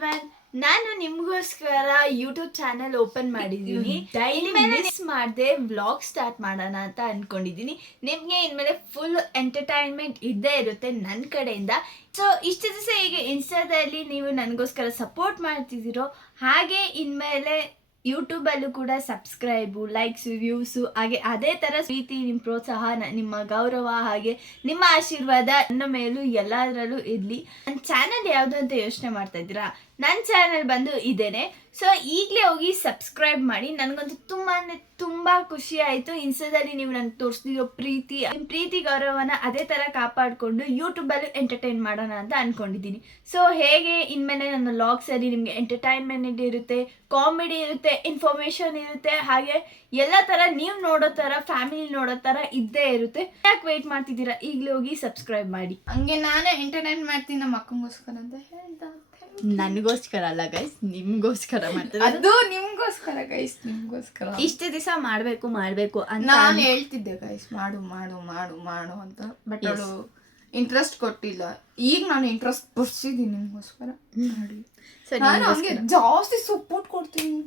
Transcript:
Everyone, ನಾನು ನಿಮಗೋಸ್ಕರ YouTube channel open ಮಾಡಿದ್ದೀನಿ. ಡೈಲಿ ಮಿಸ್ ಮಾಡದೆ ವ್ಲಾಗ್ ಸ್ಟಾರ್ಟ್ ಮಾಡೋಣ ಅಂತ ಅನ್ಕೊಂಡಿದ್ದೀನಿ. ನಿಮಗೆ ಇನ್ಮೇಲೆ ಫುಲ್ ಎಂಟರ್ಟೈನ್ಮೆಂಟ್ ಇದ್ದೇ ಇರುತ್ತೆ ನನ್ನ ಕಡೆಯಿಂದ. ಸೊ ಇಷ್ಟು ದಿವಸ ಈಗ ಇನ್ಸ್ಟಾದಲ್ಲಿ ನೀವು ನನಗೋಸ್ಕರ ಸಪೋರ್ಟ್ ಮಾಡ್ತಿದ್ದೀರೋ, ಹಾಗೆ ಇನ್ಮೇಲೆ ಯೂಟ್ಯೂಬಲ್ಲೂ ಕೂಡ ಸಬ್ಸ್ಕ್ರೈಬು, ಲೈಕ್ಸು, ವ್ಯೂಸು, ಹಾಗೆ ಅದೇ ಥರ ಪ್ರೀತಿ, ನಿಮ್ಮ ಪ್ರೋತ್ಸಾಹ, ನಿಮ್ಮ ಗೌರವ, ಹಾಗೆ ನಿಮ್ಮ ಆಶೀರ್ವಾದ ನನ್ನ ಮೇಲೂ ಎಲ್ಲದರಲ್ಲೂ ಇರಲಿ. ನನ್ನ ಚಾನಲ್ ಯಾವುದು ಅಂತ ಯೋಚನೆ ಮಾಡ್ತಾ ಇದ್ದೀರಾ? ನನ್ನ ಚಾನಲ್ ಬಂದು ಇದೇನೆ. ಸೊ ಈಗಲೇ ಹೋಗಿ ಸಬ್ಸ್ಕ್ರೈಬ್ ಮಾಡಿ. ನನಗಂತೂ ತುಂಬ ಖುಷಿ ಆಯಿತು. ಇನ್ಸ್ಟಾದಲ್ಲಿ ನೀವು ನನಗೆ ತೋರಿಸ್ತಿರೋ ಪ್ರೀತಿ ಗೌರವನ ಅದೇ ಥರ ಕಾಪಾಡಿಕೊಂಡು ಯೂಟ್ಯೂಬಲ್ಲೂ ಎಂಟರ್ಟೈನ್ ಮಾಡೋಣ ಅಂತ ಅಂದ್ಕೊಂಡಿದ್ದೀನಿ. ಸೊ ಹೇಗೆ ಇನ್ಮೇಲೆ ನನ್ನ ವ್ಲಾಗ್ಸಲ್ಲಿ ನಿಮಗೆ ಎಂಟರ್ಟೈನ್ಮೆಂಟ್ ಇರುತ್ತೆ, ಕಾಮಿಡಿ ಇರುತ್ತೆ, ಇನ್ಫಾರ್ಮೇಷನ್ ಇರುತ್ತೆ, ಹಾಗೆ ಎಲ್ಲ ಥರ ನೀವು ನೋಡೋ ಥರ, ಫ್ಯಾಮಿಲಿ ನೋಡೋ ಥರ ಇದ್ದೇ ಇರುತ್ತೆ. ಯಾಕೆ ವೆಯ್ಟ್ ಮಾಡ್ತಿದ್ದೀರಾ? ಈಗಲೇ ಹೋಗಿ ಸಬ್ಸ್ಕ್ರೈಬ್ ಮಾಡಿ. ಹಂಗೆ ನಾನೇ ಎಂಟರ್ಟೈನ್ ಮಾಡ್ತೀನಿ ನಮ್ಮ ಅಕ್ಕಂಗೋಸ್ಕರ ಅಂತ ಹೇಳ್ದ. ನನಗೋಸ್ಕರ ಅಲ್ಲ ಗೈಸ್, ನಿಮ್ಗೋಸ್ಕರ ಮಾಡ್ತಾರೆ. ಅದು ನಿಮ್ಗೋಸ್ಕರ ಗೈಸ್, ನಿಮ್ಗೋಸ್ಕರ. ಇಷ್ಟು ದಿವಸ ಮಾಡಬೇಕು ಅಂತ ನಾನು ಹೇಳ್ತಿದ್ದೆ ಗೈಸ್, ಮಾಡು ಮಾಡು ಮಾಡು ಮಾಡು ಅಂತ. ಬಟ್ ಅವಳು ಇಂಟ್ರೆಸ್ಟ್ ಕೊಟ್ಟಿಲ್ಲ. ಈಗ ನಾನು ಇಂಟ್ರೆಸ್ಟ್ ಬರ್ಸಿದ್ದೀನಿ ನಿಮ್ಗೋಸ್ಕರ ಮಾಡಿ. ನಾನು ಹಂಗೆ ಜಾಸ್ತಿ ಸಪೋರ್ಟ್ ಕೊಡ್ತೀನಿ.